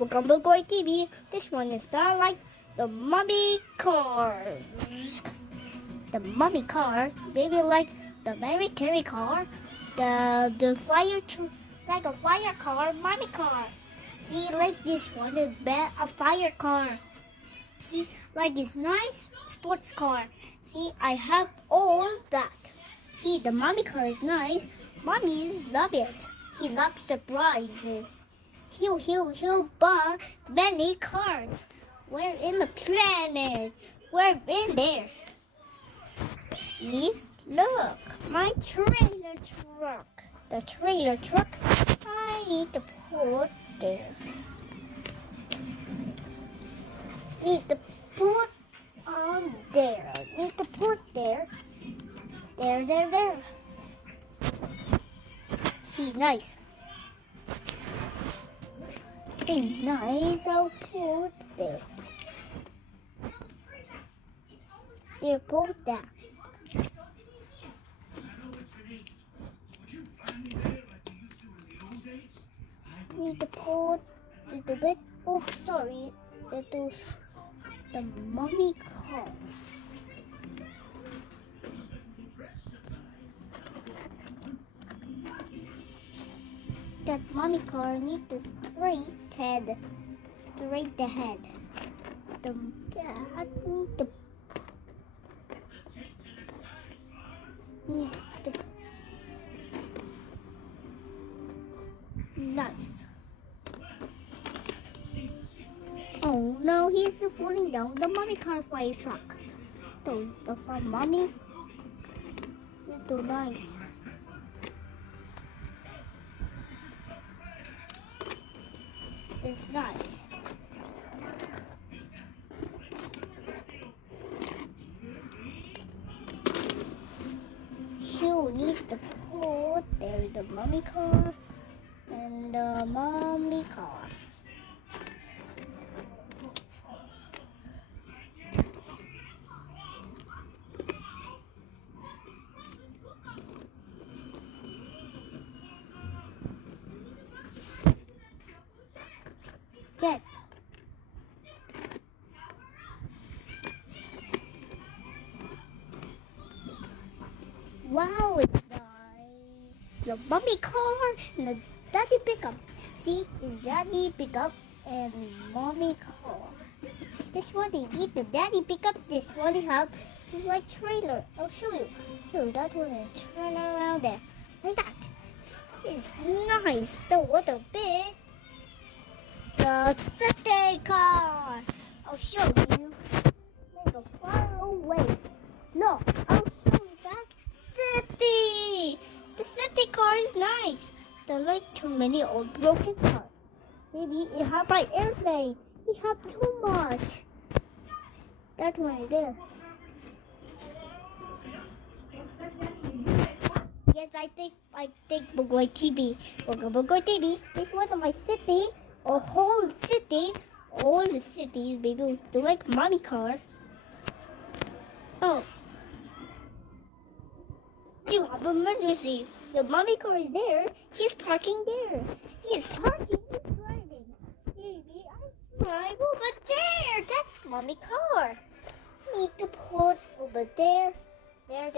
Welcome to Goy TV. This one is not like the mummy car. The mummy car, maybe like the military car, the fire like a fire car, mummy car. See, like this one is a fire car. See, like this nice sports car. See, I have all that. See, the mummy car is nice. Mummies love it. He loves surprises. He'll buy many cars. We're in the planet. We're in there. See? Look, my trailer truck. The trailer truck, I need to put there. Need to put on there. Need to put there. There. See, nice. Things nice, I'll put there. There, put that. Need to put a little bit. Oh, sorry. That was the mummy car. That mummy car needs the straight head. Straight the head. I need the nice. Oh no, he's falling down the mummy car fire truck. The from mommy is so nice. It's nice. You need to put there the mummy car and the mommy car. Jet. Wow, it's nice. The mummy car and the daddy pickup. See, it's daddy pickup and mommy car. This one they need the daddy pickup. This one they have is like trailer. I'll show you. So that one is turn around there. Like that. It's nice. The little bit. The city car. I'll show you. Make a far away. Look, I'll show you that city. The city car is nice. There are like too many old broken cars. Maybe it have by airplane. He have too much. That one there. Yes, I think Bugoy TV. Bugoy TV. This one of my city. A whole city, all the cities, baby, do like mommy car. Oh, you have emergency. The mommy car is there. He's parking there. He is parking. He's driving. Baby, I drive over there. That's mommy car. Need to put over there. There.